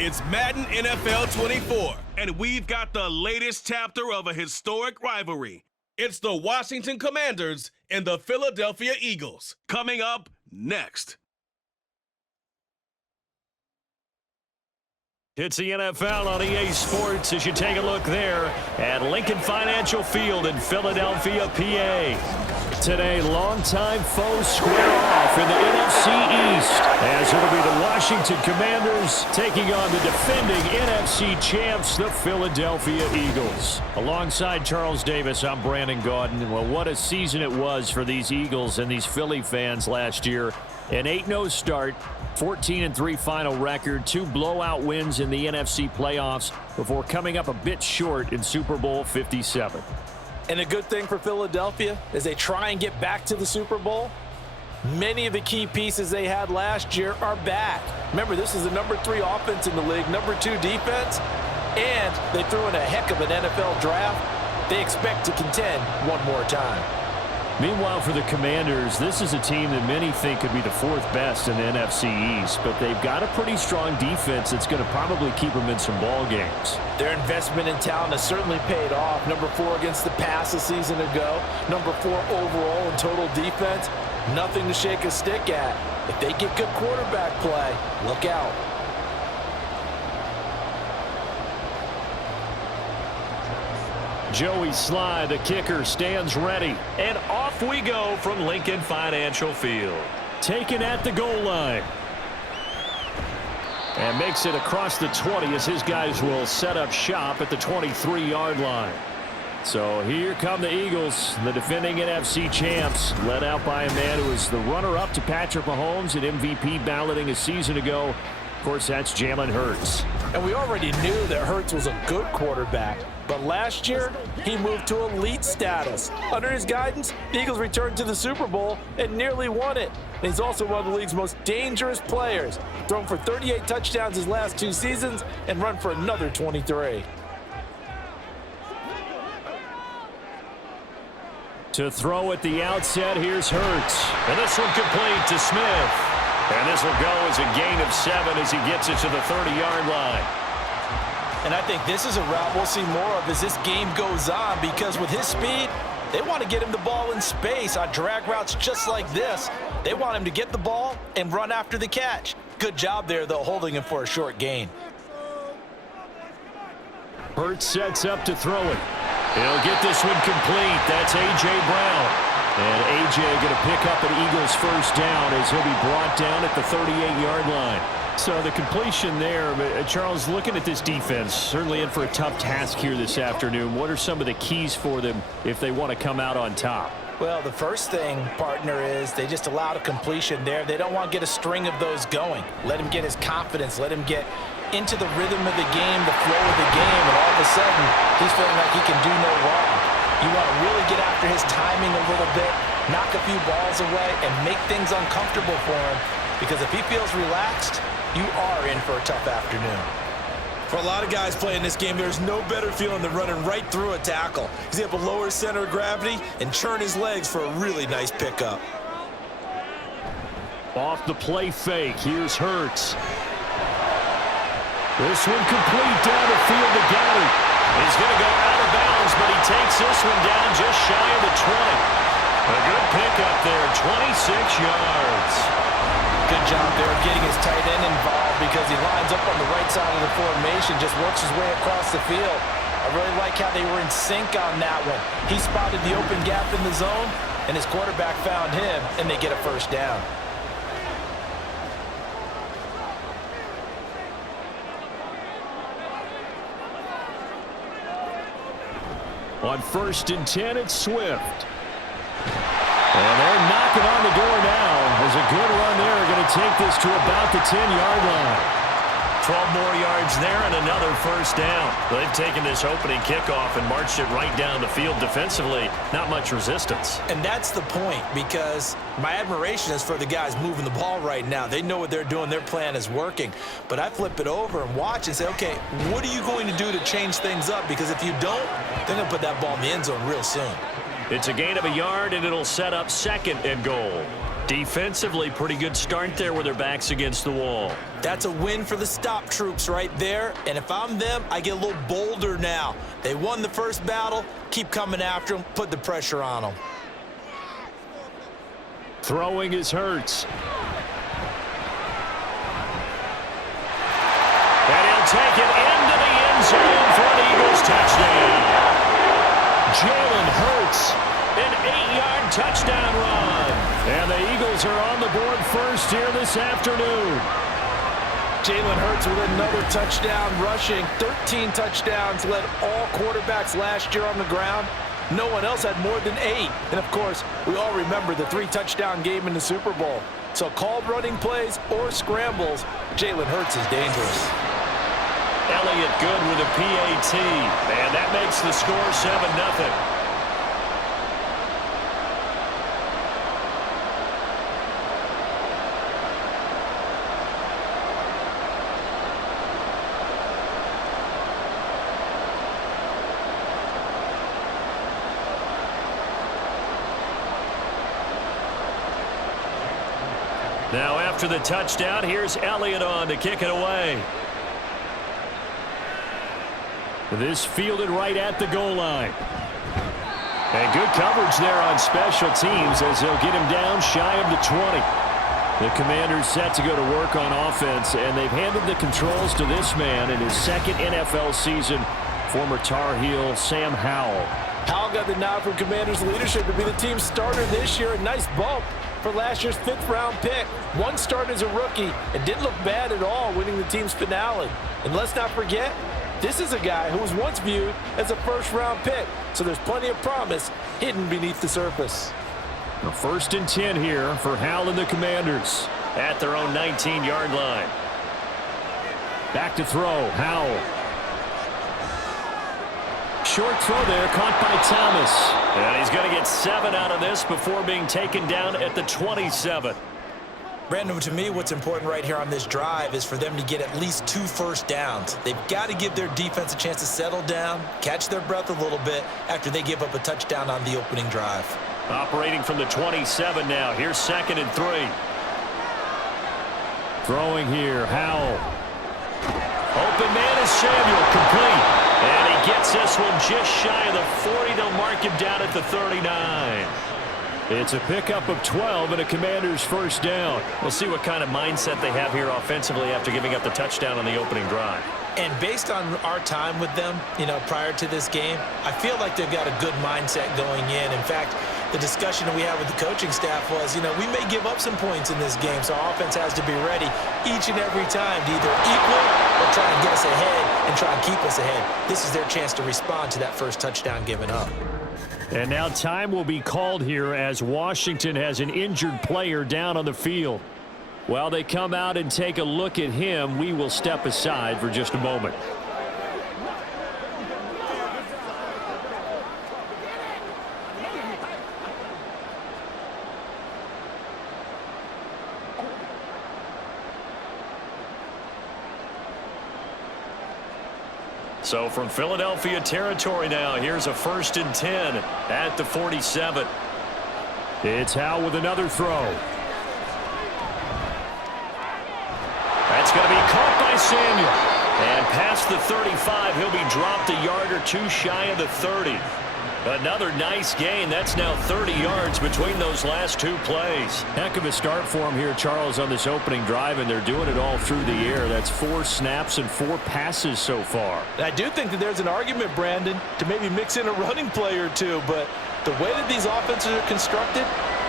It's Madden NFL 24, and we've got the latest chapter of a historic rivalry. It's the Washington Commanders and the Philadelphia Eagles. Coming up next. It's the NFL on EA Sports as you take a look there at Lincoln Financial Field in Philadelphia, PA. Today, longtime foes square off in the NFC East as it'll be the Washington Commanders taking on the defending NFC champs, the Philadelphia Eagles. Alongside Charles Davis, I'm Brandon Gaudin. Well, what a season it was for these Eagles and these Philly fans last year. An 8-0 start, 14-3 final record, 2 blowout wins in the NFC playoffs before coming up a bit short in Super Bowl 57. And a good thing for Philadelphia is they try and get back to the Super Bowl. Many of the key pieces they had last year are back. Remember, this is the number 3 offense in the league, number 2 defense, and they threw in a heck of an NFL draft. They expect to contend one more time. Meanwhile, for the Commanders, this is a team that many think could be the 4th best in the NFC East, but they've got a pretty strong defense that's going to probably keep them in some ball games. Their investment in talent has certainly paid off. Number 4 against the pass a season ago. Number 4 overall in total defense. Nothing to shake a stick at. If they get good quarterback play, look out. Joey Sly, the kicker, stands ready. And off we go from Lincoln Financial Field. Taken at the goal line. And makes it across the 20 as his guys will set up shop at the 23-yard line. So here come the Eagles, the defending NFC champs, led out by a man who was the runner-up to Patrick Mahomes at MVP balloting a season ago. Of course, that's Jalen Hurts. And we already knew that Hurts was a good quarterback. But last year, he moved to elite status. Under his guidance, the Eagles returned to the Super Bowl and nearly won it. And he's also one of the league's most dangerous players. Thrown for 38 touchdowns his last 2 seasons and run for another 23. To throw at the outset, here's Hurts. And this one complete to Smith. And this will go as a gain of 7 as he gets it to the 30-yard line. And I think this is a route we'll see more of as this game goes on, because with his speed, they want to get him the ball in space on drag routes just like this. They want him to get the ball and run after the catch. Good job there, though, holding him for a short gain. Hurts sets up to throw it. He'll get this one complete. That's A.J. Brown. And A.J. going to pick up an Eagles first down as he'll be brought down at the 38-yard line. So the completion there, Charles, looking at this defense, certainly in for a tough task here this afternoon. What are some of the keys for them if they want to come out on top? Well, the first thing, partner, is they just allowed a completion there. They don't want to get a string of those going. Let him get his confidence. Let him get into the rhythm of the game, the flow of the game, and all of a sudden, he's feeling like he can do no wrong. You want to really get after his timing a little bit, knock a few balls away, and make things uncomfortable for him, because if he feels relaxed, you are in for a tough afternoon. For a lot of guys playing this game, there's no better feeling than running right through a tackle. He's able to lower his center of gravity and churn his legs for a really nice pickup. Off the play fake, here's Hurts. This one complete down the field to Goddard. He's going to go out of bounds, but he takes this one down just shy of the 20. A good pickup there, 26 yards. Good job there of getting his tight end involved, because he lines up on the right side of the formation, just works his way across the field. I really like how they were in sync on that one. He spotted the open gap in the zone, and his quarterback found him, and they get a first down. On 1st and 10, it's Swift. And they're knocking on the door now. There's a good run there. Going to take this to about the 10-yard line. 12 more yards there and another first down. They've taken this opening kickoff and marched it right down the field defensively. Not much resistance. And that's the point, because my admiration is for the guys moving the ball right now. They know what they're doing. Their plan is working. But I flip it over and watch and say, okay, what are you going to do to change things up? Because if you don't, they're going to put that ball in the end zone real soon. It's a gain of a yard, and it'll set up 2nd and goal. Defensively, pretty good start there with their backs against the wall. That's a win for the stop troops right there. And if I'm them, I get a little bolder now. They won the first battle. Keep coming after them. Put the pressure on them. Throwing is Hurts. And he'll take it into the end zone for an Eagles touchdown. Jalen Hurts, an 8-yard touchdown run. And the Eagles are on the board first here this afternoon. Jalen Hurts with another touchdown rushing. 13 touchdowns, led all quarterbacks last year on the ground. No one else had more than 8. And, of course, we all remember the 3-touchdown game in the Super Bowl. So called running plays or scrambles, Jalen Hurts is dangerous. Elliott good with a PAT. And that makes the score 7-0. Now after the touchdown, here's Elliott on to kick it away. This fielded right at the goal line. And good coverage there on special teams as they'll get him down shy of the 20. The Commanders set to go to work on offense, and they've handed the controls to this man in his second NFL season, former Tar Heel Sam Howell. Howell got the nod from Commanders leadership to be the team's starter this year. A nice bump for last year's 5th-round pick. One start as a rookie and didn't look bad at all, winning the team's finale. And let's not forget, this is a guy who was once viewed as a first-round pick, so there's plenty of promise hidden beneath the surface. The 1st and 10 here for Howell and the Commanders at their own 19-yard line. Back to throw, Howell. Short throw there, caught by Thomas. And he's going to get 7 out of this before being taken down at the 27. Brandon, to me, what's important right here on this drive is for them to get at least 2 first downs. They've got to give their defense a chance to settle down, catch their breath a little bit after they give up a touchdown on the opening drive. Operating from the 27 now. Here's 2nd and 3. Throwing here, Howell. Open man is Samuel, complete. And he gets this one just shy of the 40. They'll mark him down at the 39. It's a pickup of 12 and a Commander's first down. We'll see what kind of mindset they have here offensively after giving up the touchdown on the opening drive. And based on our time with them, prior to this game, I feel like they've got a good mindset going in. In fact, the discussion that we had with the coaching staff was, we may give up some points in this game, so our offense has to be ready each and every time to either equal or try and get us ahead and try and keep us ahead. This is their chance to respond to that first touchdown given up. And now time will be called here as Washington has an injured player down on the field. While they come out and take a look at him, we will step aside for just a moment. So from Philadelphia territory now, here's a 1st and 10 at the 47. It's Howell with another throw. That's going to be caught by Samuel. And past the 35, he'll be dropped a yard or 2 shy of the 30. Another nice gain. That's now 30 yards between those last 2 plays. Heck of a start for him here, Charles, on this opening drive, and they're doing it all through the air. That's 4 snaps and 4 passes so far. I do think that there's an argument, Brandon, to maybe mix in a running play or 2, but the way that these offenses are constructed,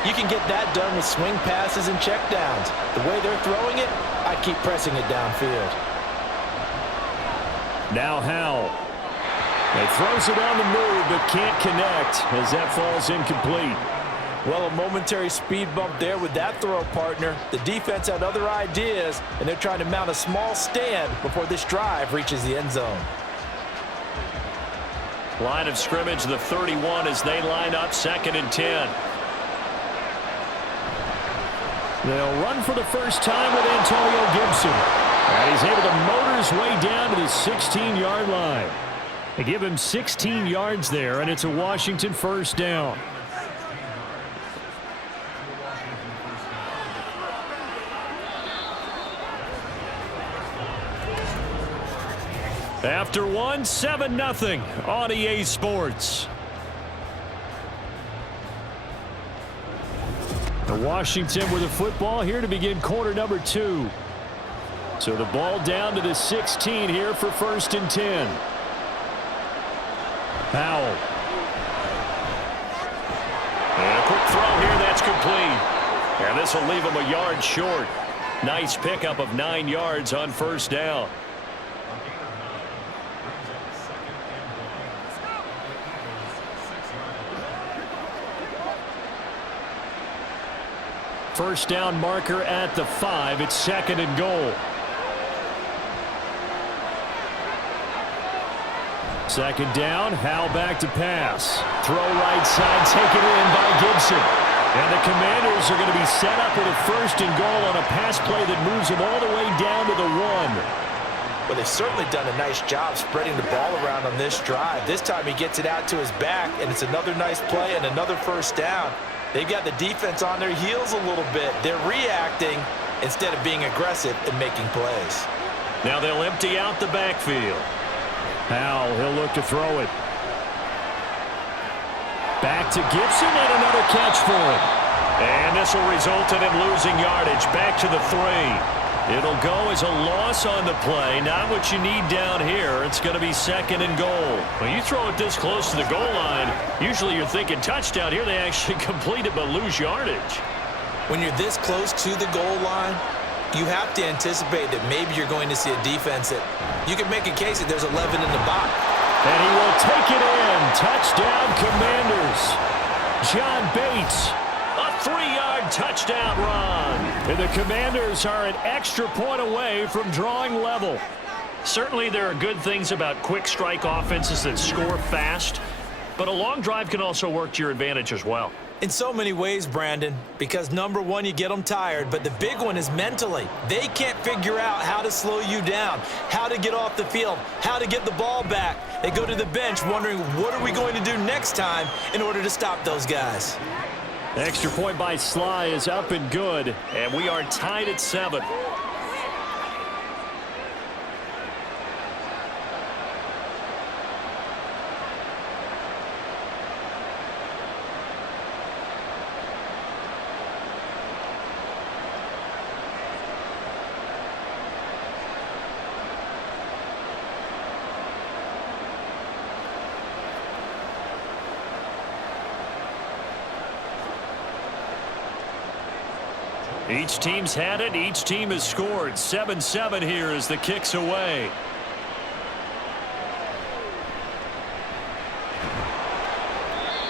you can get that done with swing passes and checkdowns. The way they're throwing it, I'd keep pressing it downfield. Now Howell. He throws it on the move, but can't connect as that falls incomplete. Well, a momentary speed bump there with that throw, partner. The defense had other ideas, and they're trying to mount a small stand before this drive reaches the end zone. Line of scrimmage, the 31, as they line up 2nd and 10. They'll run for the first time with Antonio Gibson. And he's able to motor his way down to the 16-yard line. They give him 16 yards there, and it's a Washington first down. After one, 7-0 on EA Sports. The Washington with the football here to begin quarter number 2. So the ball down to the 16 here for 1st and 10. Powell. And a quick throw here, that's complete. And this will leave him a yard short. Nice pickup of 9 yards on 1st down. First down marker at the 5. It's 2nd and goal. 2nd down. Howell back to pass. Throw right side, taken in by Gibson. And the Commanders are going to be set up with a 1st and goal on a pass play that moves them all the way down to the 1. Well, they've certainly done a nice job spreading the ball around on this drive. This time he gets it out to his back, and it's another nice play and another 1st down. They've got the defense on their heels a little bit. They're reacting instead of being aggressive and making plays. Now they'll empty out the backfield. Howell, he'll look to throw it. Back to Gibson and another catch for him. And this will result in him losing yardage. Back to the 3. It'll go as a loss on the play. Not what you need down here. It's going to be 2nd and goal. When you throw it this close to the goal line, usually you're thinking touchdown. Here they actually complete it but lose yardage. When you're this close to the goal line, you have to anticipate that maybe you're going to see a defense that you can make a case that there's 11 in the box. And he will take it in. Touchdown, Commanders. John Bates. A 3-yard touchdown run. And the Commanders are an extra point away from drawing level. Certainly there are good things about quick strike offenses that score fast, but a long drive can also work to your advantage as well. In so many ways, Brandon, because number one, you get them tired, but the big one is mentally. They can't figure out how to slow you down, how to get off the field, how to get the ball back. They go to the bench wondering, what are we going to do next time in order to stop those guys? Extra point by Sly is up and good, and we are tied at 7. Each team's had it. Each team has scored. 7-7 here as the kick's away.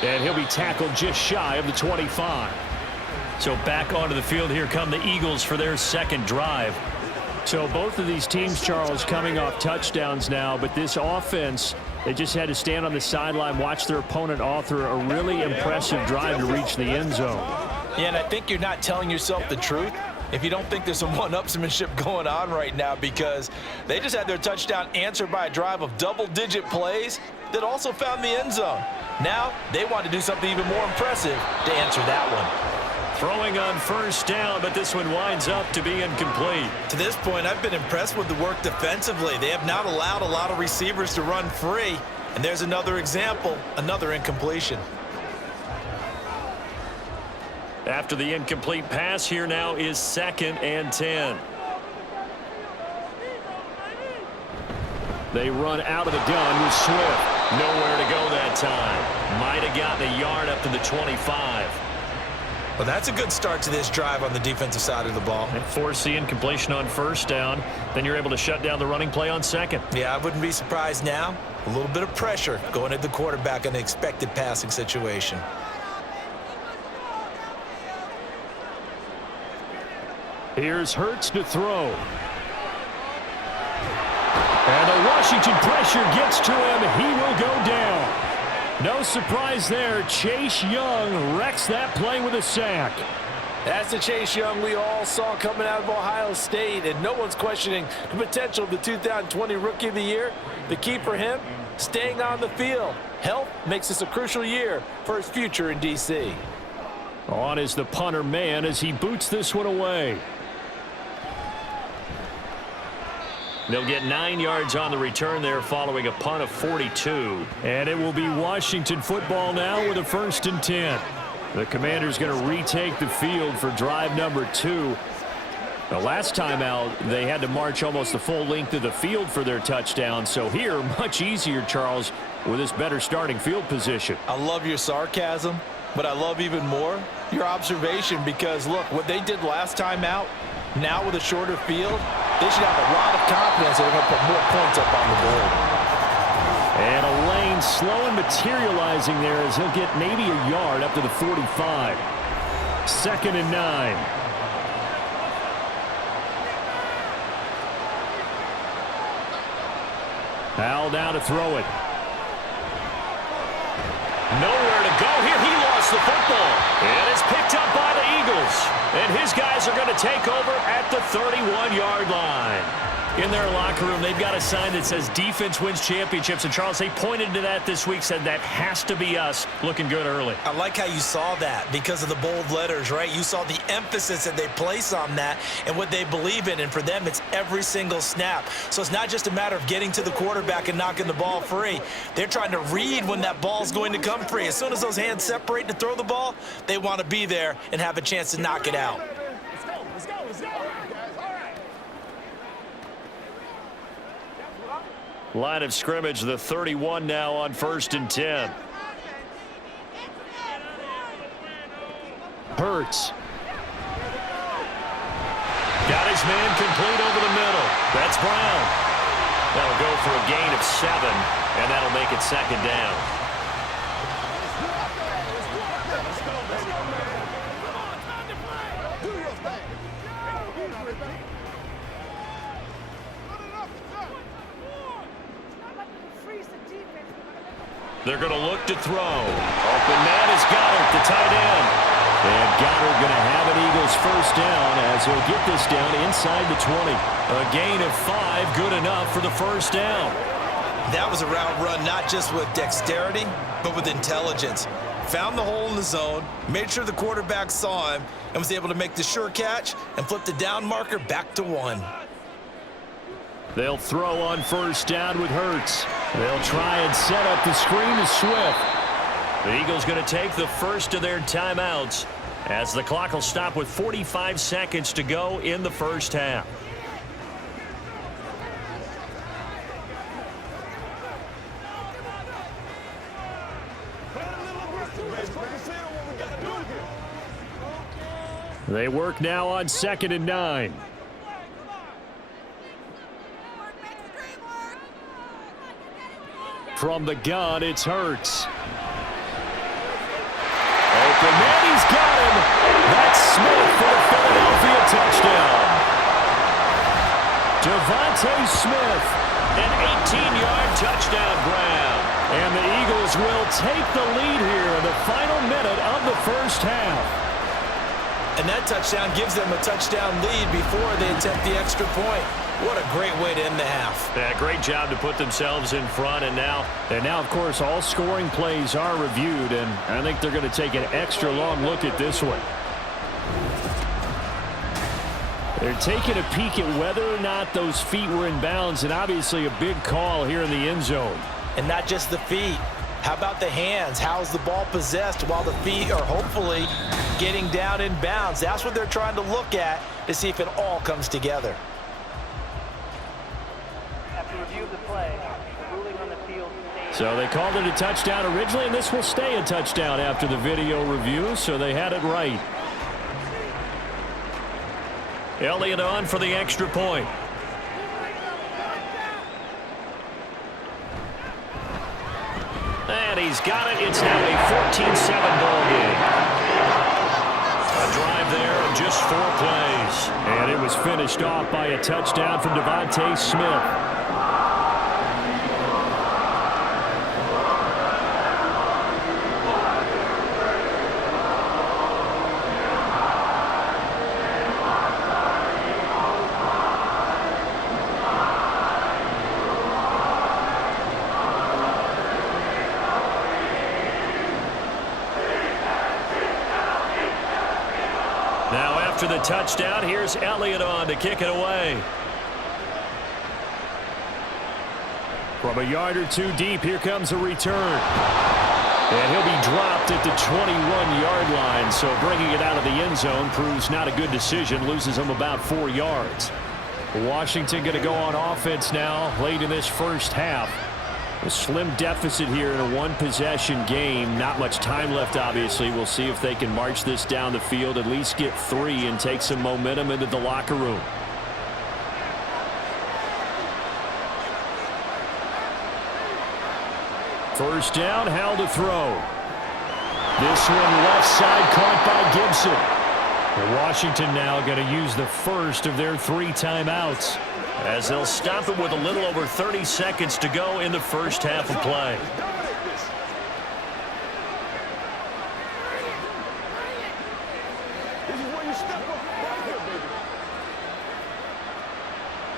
And he'll be tackled just shy of the 25. So back onto the field here come the Eagles for their 2nd drive. So both of these teams, Charles, coming off touchdowns now, but this offense, they just had to stand on the sideline, watch their opponent author a really impressive drive to reach the end zone. Yeah, and I think you're not telling yourself the truth if you don't think there's some one-upsmanship going on right now, because they just had their touchdown answered by a drive of double-digit plays that also found the end zone. Now they want to do something even more impressive to answer that one. Throwing on 1st down, but this one winds up to be incomplete. To this point, I've been impressed with the work defensively. They have not allowed a lot of receivers to run free. And there's another example, another incompletion. After the incomplete pass, here now is 2nd and 10. They run out of the gun with Swift. Nowhere to go that time. Might have gotten a yard up to the 25. Well, that's a good start to this drive on the defensive side of the ball. And force the incompletion on 1st down. Then you're able to shut down the running play on 2nd. Yeah, I wouldn't be surprised now. A little bit of pressure going at the quarterback in an expected passing situation. Here's Hurts to throw. And the Washington pressure gets to him. He will go down. No surprise there. Chase Young wrecks that play with a sack. That's the Chase Young we all saw coming out of Ohio State, and no one's questioning the potential of the 2020 Rookie of the Year. The key for him, staying on the field. Health makes this a crucial year for his future in D.C. On is the punter man as he boots this one away. They'll get 9 yards on the return there following a punt of 42. And it will be Washington football now with a 1st and 10. The Commanders going to retake the field for drive number 2. The last time out, they had to march almost the full length of the field for their touchdown. So here, much easier, Charles, with this better starting field position. I love your sarcasm, but I love even more your observation because, look, what they did last time out, now with a shorter field, they should have a lot of confidence they're going to put more points up on the board. And a lane slow and materializing there as he'll get maybe a yard up to the 45. 2nd and 9. Howell now to throw it. Nowhere to go here. He lost the football. And it's picked up by the Eagles. And his guys are going to take over at the 31-yard line. In their locker room, they've got a sign that says defense wins championships. And, Charles, they pointed to that this week, said that has to be us. Looking good early. I like how you saw that because of the bold letters, right? You saw the emphasis that they place on that and what they believe in. And for them, it's every single snap. So it's not just a matter of getting to the quarterback and knocking the ball free. They're trying to read when that ball's going to come free. As soon as those hands separate to throw the ball, they want to be there and have a chance to knock it out. Line of scrimmage, the 31 now on 1st and 10. Hurts. Got his man complete over the middle. That's Brown. That'll go for a gain of 7, and that'll make it 2nd down. They're going to look to throw. Open man is Goddard, the tight end. And Goddard going to have an Eagles 1st down as he'll get this down inside the 20. A gain of 5, good enough for the 1st down. That was a route run not just with dexterity, but with intelligence. Found the hole in the zone, made sure the quarterback saw him, and was able to make the sure catch and flip the down marker back to 1. They'll throw on 1st down with Hurts. They'll try and set up the screen to Swift. The Eagles going to take the first of their timeouts as the clock will stop with 45 seconds to go in the 1st half. They work now on 2nd and 9. From the gun, it's Hurts. Open man, he's got him. That's Smith for the Philadelphia touchdown. Devontae Smith, an 18-yard touchdown grab. And the Eagles will take the lead here in the final minute of the 1st half. And that touchdown gives them a touchdown lead before they attempt the extra point. What a great way to end the half. Yeah, great job to put themselves in front. And now, of course, all scoring plays are reviewed. And I think they're going to take an extra long look at this one. They're taking a peek at whether or not those feet were in bounds. And obviously a big call here in the end zone. And not just the feet. How about the hands? How's the ball possessed while the feet are hopefully getting down in bounds? That's what they're trying to look at to see if it all comes together. So they called it a touchdown originally, and this will stay a touchdown after the video review, so they had it right. Elliott on for the extra point. And he's got it. It's now a 14-7 ball game. A drive there of just 4 plays. And it was finished off by a touchdown from Devontae Smith. After the touchdown, here's Elliott on to kick it away. From a yard or two deep, here comes a return. And he'll be dropped at the 21-yard line, so bringing it out of the end zone proves not a good decision, loses him about 4 yards. Washington going to go on offense now late in this first half. A slim deficit here in a one-possession game. Not much time left, obviously. We'll see if they can march this down the field, at least get 3 and take some momentum into the locker room. First down, Howell to throw. This one left side caught by Gibson. And Washington now going to use the first of their 3 timeouts, as they'll stop it with a little over 30 seconds to go in the first half of play.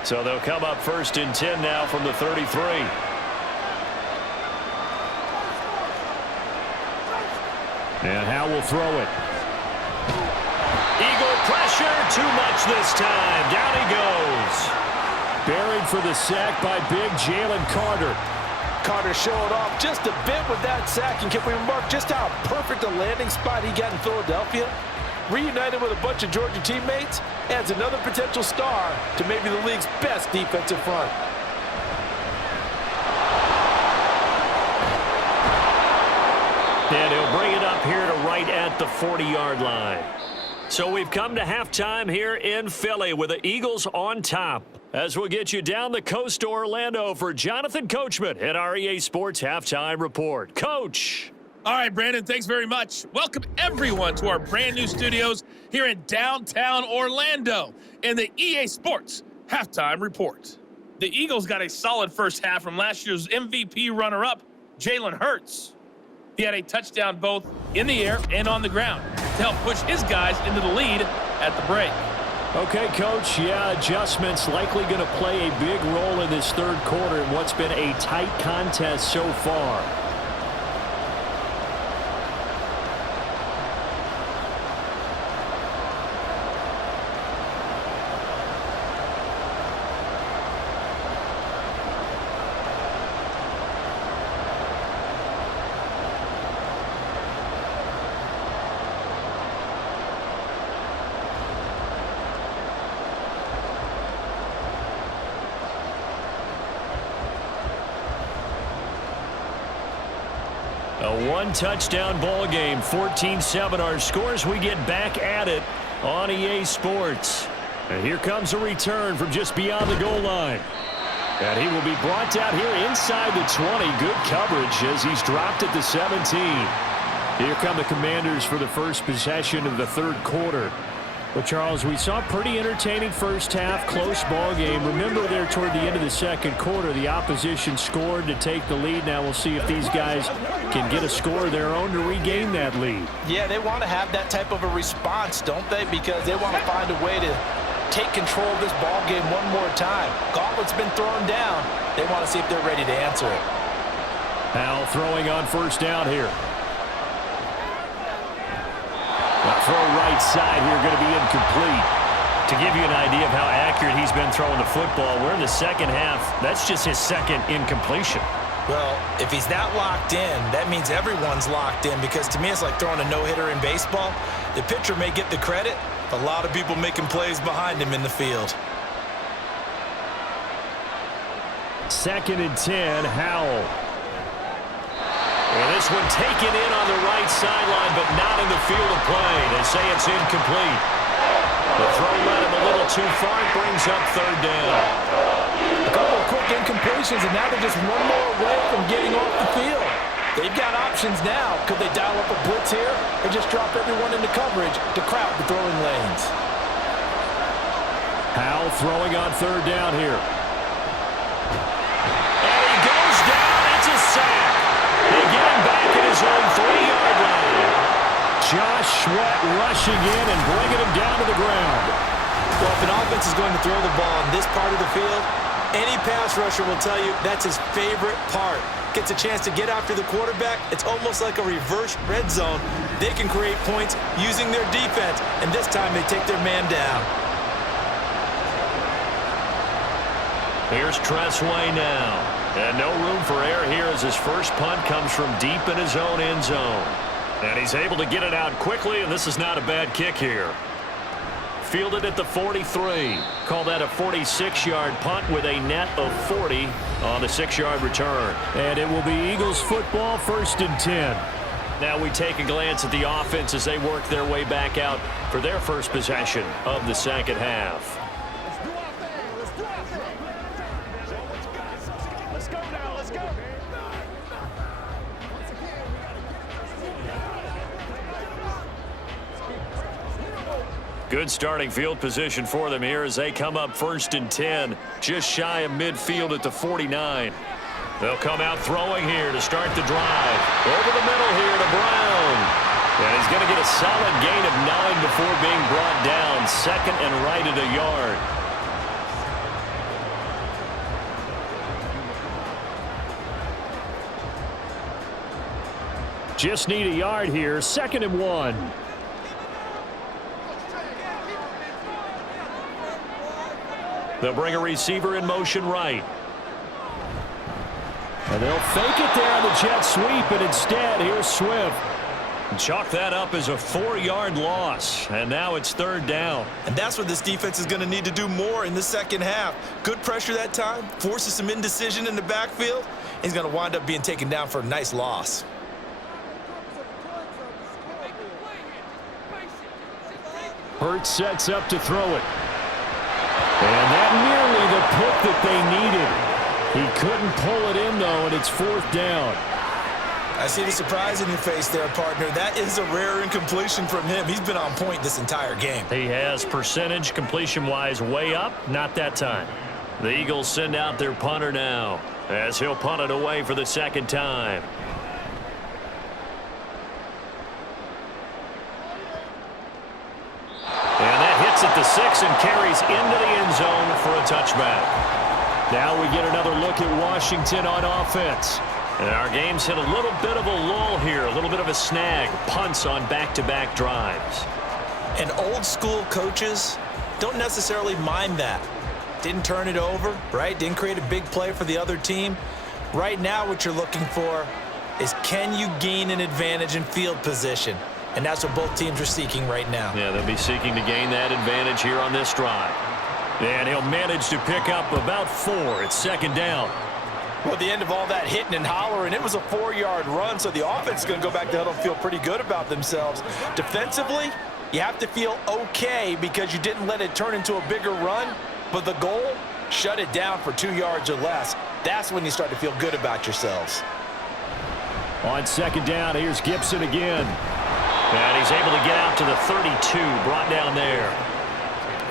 So they'll come up 1st and 10 now from the 33. And Howell will throw it. Eagle pressure, too much this time. Down he goes. Buried for the sack by big Jalen Carter. Carter showed off just a bit with that sack, and can we remark just how perfect a landing spot he got in Philadelphia? Reunited with a bunch of Georgia teammates, adds another potential star to maybe the league's best defensive front. And he'll bring it up here to right at the 40-yard line. So we've come to halftime here in Philly with the Eagles on top. As we'll get you down the coast to Orlando for Jonathan Coachman at our EA Sports Halftime Report. Coach. All right, Brandon, thanks very much. Welcome, everyone, to our brand-new studios here in downtown Orlando in the EA Sports Halftime Report. The Eagles got a solid first half from last year's MVP runner-up, Jalen Hurts. He had a touchdown both in the air and on the ground to help push his guys into the lead at the break. Okay, Coach, yeah, adjustments likely going to play a big role in this third quarter in what's been a tight contest so far. A one-touchdown ball game, 14-7 our scores. We get back at it on EA Sports. And here comes a return from just beyond the goal line. And he will be brought out here inside the 20. Good coverage as he's dropped at the 17. Here come the Commanders for the first possession of the third quarter. Well, Charles, we saw a pretty entertaining first half, close ball game. Remember there toward the end of the second quarter, the opposition scored to take the lead. Now we'll see if these guys can get a score of their own to regain that lead. Yeah, they want to have that type of a response, don't they? Because they want to find a way to take control of this ball game one more time. Gauntlet's been thrown down. They want to see if they're ready to answer it. Howell throwing on first down here. The throw right side here going to be incomplete. To give you an idea of how accurate he's been throwing the football, we're in the second half. That's just his second incompletion. Well, if he's that locked in, that means everyone's locked in, because to me it's like throwing a no-hitter in baseball. The pitcher may get the credit, a lot of people making plays behind him in the field. 2nd and 10, Howell. And this one taken in on the right sideline, but not in the field of play. They say it's incomplete. The throw led him a little too far. It brings up third down. A couple of quick incompletions, and now they're just one more away from getting off the field. They've got options now. Could they dial up a blitz here or just drop everyone into coverage to crowd the throwing lanes? Howell throwing on third down here. And he goes down. It's a sack. They get him back at his own 3-yard line. Josh Sweat rushing in and bringing him down to the ground. Well, if an offense is going to throw the ball in this part of the field, any pass rusher will tell you that's his favorite part. Gets a chance to get after the quarterback. It's almost like a reverse red zone. They can create points using their defense, and this time they take their man down. Here's Tressway now. And no room for error here as his first punt comes from deep in his own end zone. And he's able to get it out quickly, and this is not a bad kick here. Fielded at the 43. Call that a 46-yard punt with a net of 40 on the 6-yard return. And it will be Eagles football, 1st and 10. Now we take a glance at the offense as they work their way back out for their first possession of the second half. Good starting field position for them here as they come up 1st and 10, just shy of midfield at the 49. They'll come out throwing here to start the drive. Over the middle here to Brown. And he's going to get a solid gain of 9 before being brought down. 2nd and right at a yard. Just need a yard here. 2nd and 1. They'll bring a receiver in motion right. And they'll fake it there on the jet sweep, and instead, here's Swift. Chalk that up as a 4-yard loss, and now it's 3rd down. And that's what this defense is going to need to do more in the second half. Good pressure that time, forces some indecision in the backfield. He's going to wind up being taken down for a nice loss. Hurts sets up to throw it. And that nearly the pick that they needed. He couldn't pull it in, though, and it's 4th down. I see the surprise in your face there, partner. That is a rare incompletion from him. He's been on point this entire game. He has percentage completion-wise way up, not that time. The Eagles send out their punter now as he'll punt it away for the 2nd time. And that hits at the 6 and carries into the end zone for a touchback. Now we get another look at Washington on offense. And our game's hit a little bit of a lull here, a little bit of a snag. Punts on back-to-back drives. And old-school coaches don't necessarily mind that. Didn't turn it over, right? Didn't create a big play for the other team. Right now what you're looking for is can you gain an advantage in field position? And that's what both teams are seeking right now. Yeah, they'll be seeking to gain that advantage here on this drive. And he'll manage to pick up about 4. It's 2nd down. Well, at the end of all that hitting and hollering, it was a 4-yard run, so the offense is going to go back to huddle and feel pretty good about themselves. Defensively, you have to feel okay because you didn't let it turn into a bigger run, but the goal, shut it down for 2 yards or less. That's when you start to feel good about yourselves. On 2nd down, here's Gibson again. And he's able to get out to the 32, brought down there.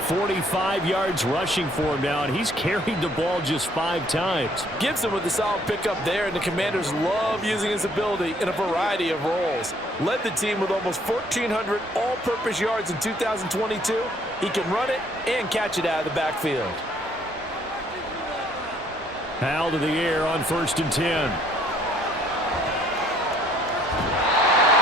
45 yards rushing for him now, and he's carried the ball just 5 times. Gibson with the solid pickup there, and the Commanders love using his ability in a variety of roles. Led the team with almost 1,400 all-purpose yards in 2022. He can run it and catch it out of the backfield. Powell to the air on 1st and 10.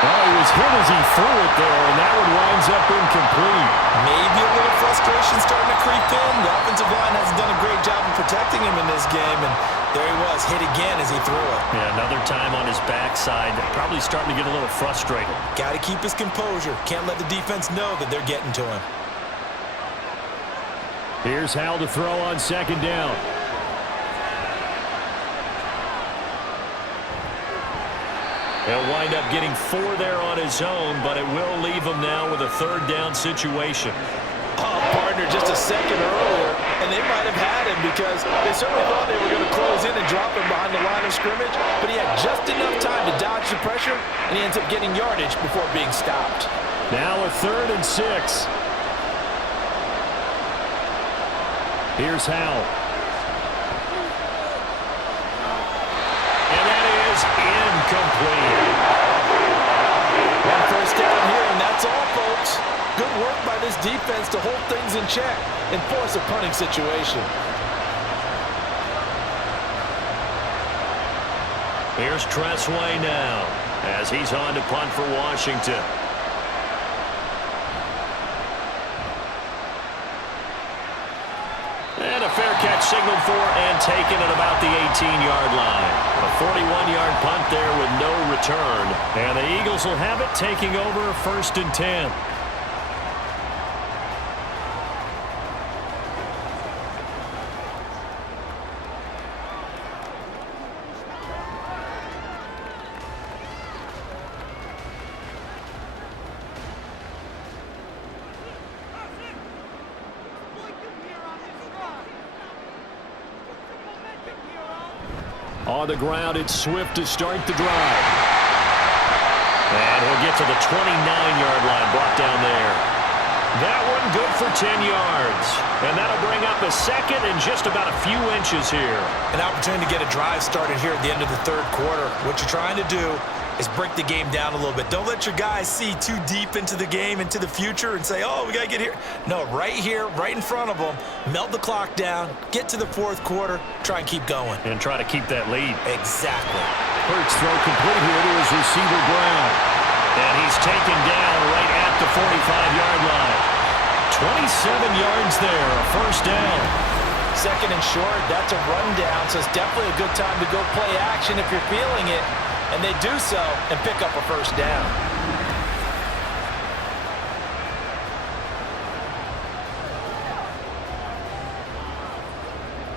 Well, he was hit as he threw it there, and that one winds up incomplete. Maybe a little frustration starting to creep in. The offensive line hasn't done a great job of protecting him in this game, and there he was, hit again as he threw it. Yeah, another time on his backside, probably starting to get a little frustrated. Got to keep his composure. Can't let the defense know that they're getting to him. Here's Howell to throw on 2nd down. He'll wind up getting 4 there on his own, but it will leave him now with a 3rd down situation. Oh, partner, just a second earlier, and they might have had him because they certainly thought they were going to close in and drop him behind the line of scrimmage, but he had just enough time to dodge the pressure, and he ends up getting yardage before being stopped. Now a 3rd and 6. Here's Howell. And that is incomplete. One 1st down here, and that's all, folks. Good work by this defense to hold things in check and force a punting situation. Here's Tressway now as he's on to punt for Washington. And a fair catch signaled for and taken at about the 18-yard line. A 41-yard punt there with no return. And the Eagles will have it, taking over 1st and 10. On the ground, it's Swift to start the drive. And he'll get to the 29-yard line, brought down there. That one good for 10 yards. And that'll bring up a second and just about a few inches here. An opportunity to get a drive started here at the end of the 3rd quarter. What you're trying to do is break the game down a little bit. Don't let your guys see too deep into the game, into the future, and say, oh, we got to get here. No, right here, right in front of them, melt the clock down, get to the 4th quarter, try and keep going. And try to keep that lead. Exactly. Hurts throw complete here to his receiver, Brown. And he's taken down right at the 45-yard line. 27 yards there, a 1st down. 2nd and short, that's a rundown, so it's definitely a good time to go play action if you're feeling it. And they do so and pick up a 1st down.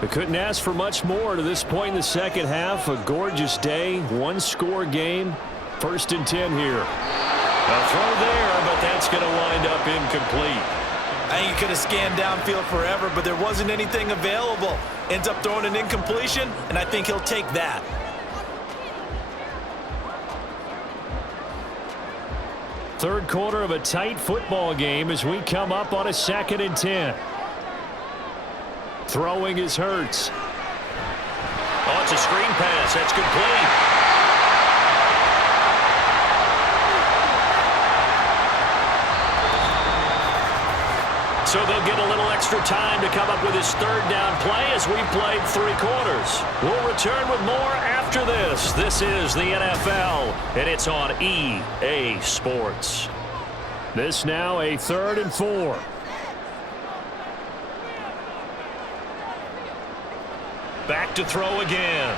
They couldn't ask for much more to this point in the 2nd half. A gorgeous day, 1-score game. 1st and 10 here. A throw there, but that's going to wind up incomplete. I think he could have scanned downfield forever, but there wasn't anything available. Ends up throwing an incompletion, and I think he'll take that. Third quarter of a tight football game as we come up on a 2nd and 10. Throwing is Hurts. Oh, it's a screen pass. That's complete. So they'll get a little extra time to come up with his 3rd down play as we've played 3 quarters. We'll return with more after this. This is the NFL, and it's on EA Sports. This now a 3rd and 4. Back to throw again.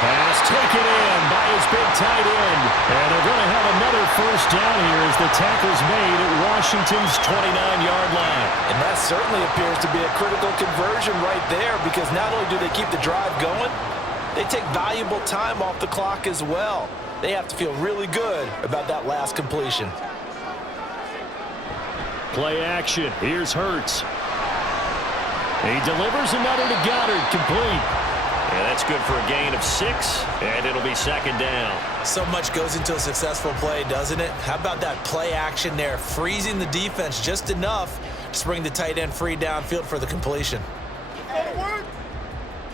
Pass taken in by his big tight end. And they're going to have another 1st down here as the tackle's made at Washington's 29-yard line. And that certainly appears to be a critical conversion right there, because not only do they keep the drive going, they take valuable time off the clock as well. They have to feel really good about that last completion. Play action. Here's Hurts. He delivers another to Goddard, complete. And that's good for a gain of 6, and it'll be 2nd down. So much goes into a successful play, doesn't it? How about that play action there, freezing the defense just enough to bring the tight end free downfield for the completion.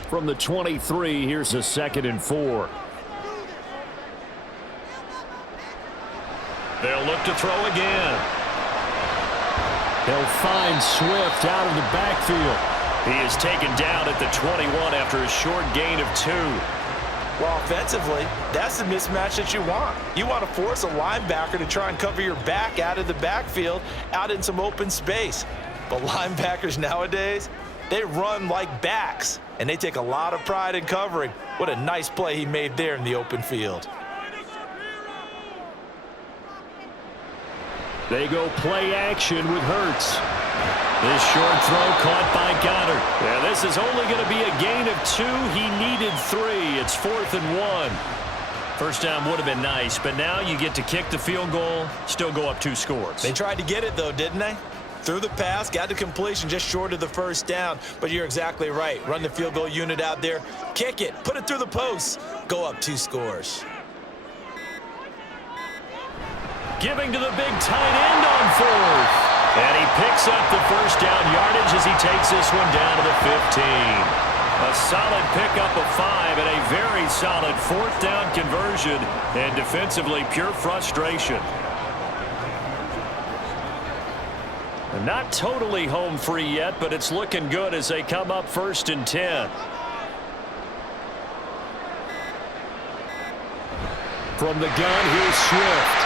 From the 23, here's a 2nd and 4. They'll look to throw again. They'll find Swift out of the backfield. He is taken down at the 21 after a short gain of 2. Well, offensively, that's the mismatch that you want. You want to force a linebacker to try and cover your back out of the backfield, out in some open space. But linebackers nowadays, they run like backs, and they take a lot of pride in covering. What a nice play he made there in the open field. They go play action with Hurts. This short throw caught by Goddard. Yeah, this is only going to be a gain of 2. He needed 3. It's 4th and 1. 1st down would have been nice, but now you get to kick the field goal, still go up 2 scores. They tried to get it, though, didn't they? Threw the pass, got the completion just short of the 1st down. But you're exactly right. Run the field goal unit out there, kick it, put it through the posts, go up 2 scores. Giving to the big tight end on 4th. And he picks up the 1st down yardage as he takes this one down to the 15. A solid pickup of 5 and a very solid 4th down conversion. And defensively, pure frustration. And not totally home free yet, but it's looking good as they come up 1st and 10. From the gun, here's Swift.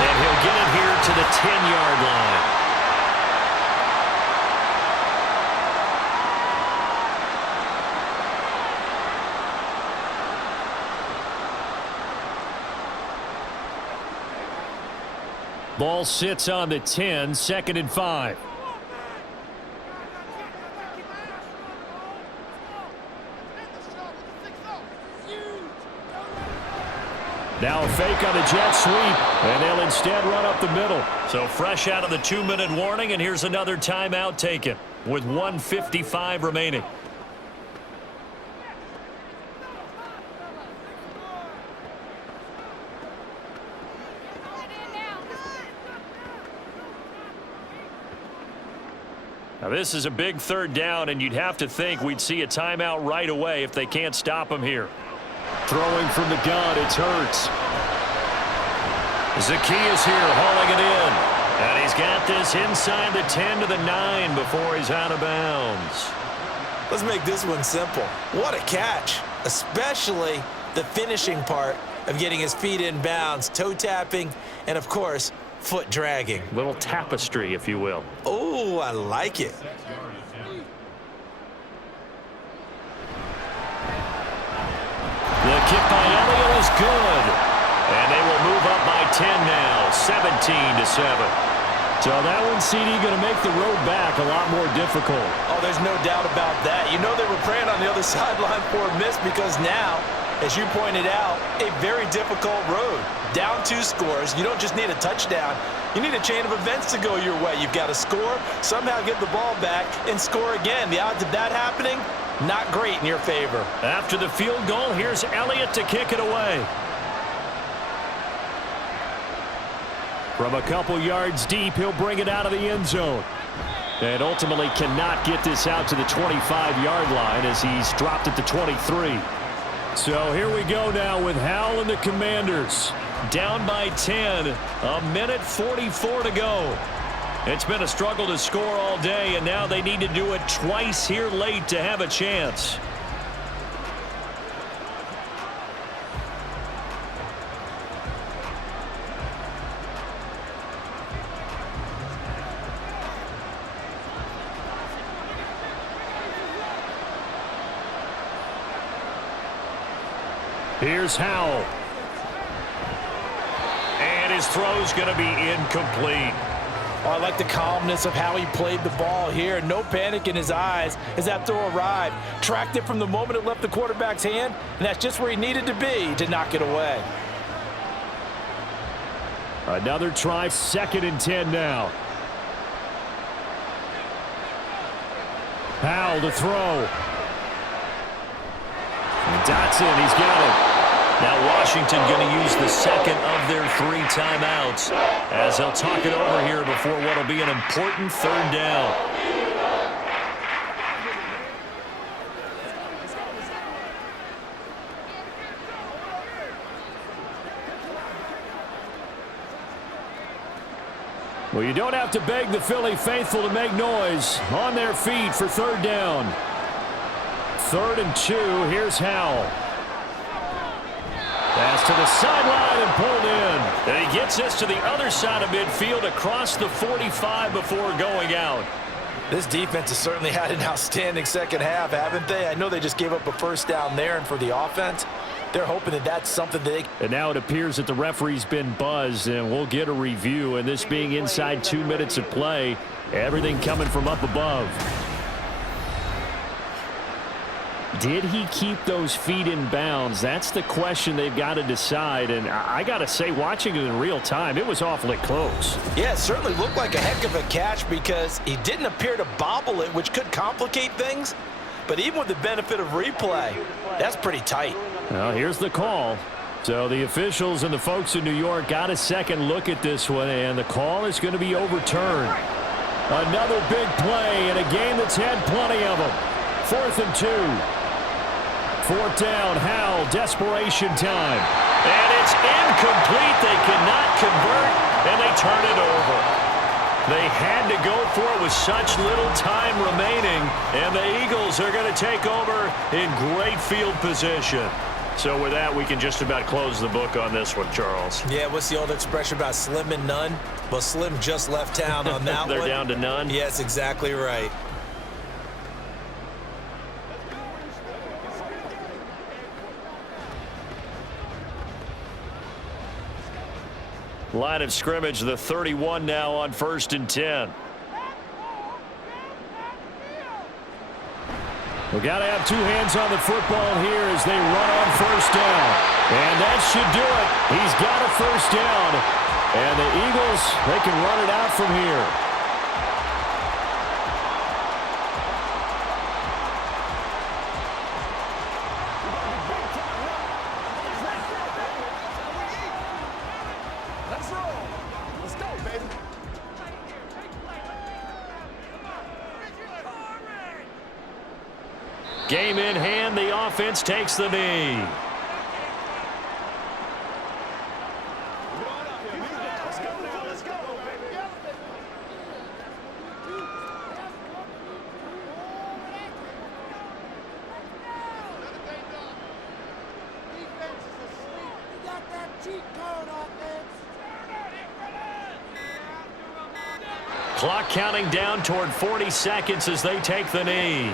And he'll get it here to the 10-yard line. Ball sits on the 10, 2nd and 5. Now a fake on the jet sweep, and they'll instead run up the middle. So fresh out of the 2-minute warning, and here's another timeout taken with 1:55 remaining. Now this is a big 3rd down, and you'd have to think we'd see a timeout right away if they can't stop him here. Throwing from the gun, it's Hurts. Zaccheaus here hauling it in. And he's got this inside the 10 to the 9 before he's out of bounds. Let's make this one simple. What a catch, especially the finishing part of getting his feet in bounds, toe tapping, and of course, foot dragging. Little tapestry, if you will. Oh, I like it. The kick by Elliott is good. And they will move up by 10 now, 17-7. So that one, CD, going to make the road back a lot more difficult. Oh, there's no doubt about that. You know they were praying on the other sideline for a miss because now, as you pointed out, a very difficult road. Down 2 scores. You don't just need a touchdown. You need a chain of events to go your way. You've got to score, somehow get the ball back, and score again. The odds of that happening, not great in your favor. After the field goal, here's Elliott to kick it away. From a couple yards deep, he'll bring it out of the end zone. And ultimately cannot get this out to the 25-yard line as he's dropped it to 23. So here we go now with Howell and the Commanders. Down by 10, a minute 44 to go. It's been a struggle to score all day, and now they need to do it twice here late to have a chance. Here's Howell. And his throw's going to be incomplete. Oh, I like the calmness of how he played the ball here. No panic in his eyes as that throw arrived. Tracked it from the moment it left the quarterback's hand, and that's just where he needed to be to knock it away. Another try, 2nd and 10 now. Howell to throw. Dotson, he's got it. Now Washington going to use the 2nd of their 3 timeouts as they'll talk it over here before what will be an important 3rd down. Well, you don't have to beg the Philly faithful to make noise. On their feet for 3rd down. 3rd and 2. Here's Howell. Pass to the sideline and pulled in. And he gets this to the other side of midfield across the 45 before going out. This defense has certainly had an outstanding second half, haven't they? I know they just gave up a 1st down there, and for the offense, they're hoping that that's something that they... And now it appears that the referee's been buzzed, and we'll get a review. And this being inside 2 minutes of play, everything coming from up above. Did he keep those feet in bounds? That's the question they've got to decide. And I got to say, watching it in real time, it was awfully close. Yeah, it certainly looked like a heck of a catch because he didn't appear to bobble it, which could complicate things. But even with the benefit of replay, that's pretty tight. Well, here's the call. So the officials and the folks in New York got a second look at this one, and the call is going to be overturned. Another big play in a game that's had plenty of them. 4th and 2. 4th down, Howell, desperation time. And it's incomplete. They cannot convert, and they turn it over. They had to go for it with such little time remaining, and the Eagles are going to take over in great field position. So with that, we can just about close the book on this one, Charles. Yeah, what's the old expression about slim and none? Well, Slim just left town on that They're one. They're down to none? Yes, exactly right. Line of scrimmage, the 31 now on 1st and 10. We got to have two hands on the football here as they run on 1st down. And that should do it. He's got a 1st down. And the Eagles, they can run it out from here. Game in hand, the offense takes the knee. Clock counting down toward 40 seconds as they take the knee.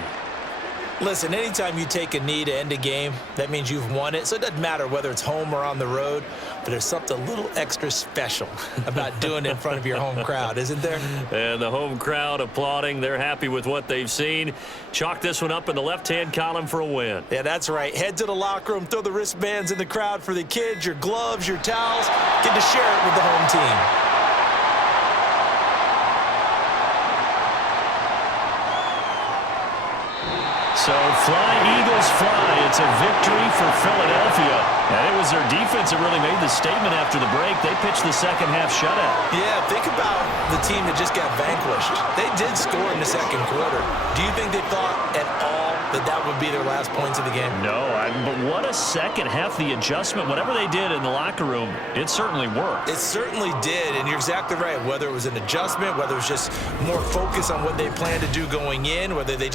Listen, anytime you take a knee to end a game, that means you've won it. So it doesn't matter whether it's home or on the road, but there's something a little extra special about doing it in front of your home crowd, isn't there? And the home crowd applauding. They're happy with what they've seen. Chalk this one up in the left-hand column for a win. Yeah, that's right. Head to the locker room, throw the wristbands in the crowd for the kids, your gloves, your towels. Get to share it with the home team. So fly, Eagles fly. It's a victory for Philadelphia. And it was their defense that really made the statement after the break. They pitched the second half shutout. Yeah, think about the team that just got vanquished. They did score in the second quarter. Do you think they thought at all that that would be their last points of the game? No, but what a second half. The adjustment, whatever they did in the locker room, it certainly worked. It certainly did, and you're exactly right. Whether it was an adjustment, whether it was just more focus on what they planned to do going in, whether they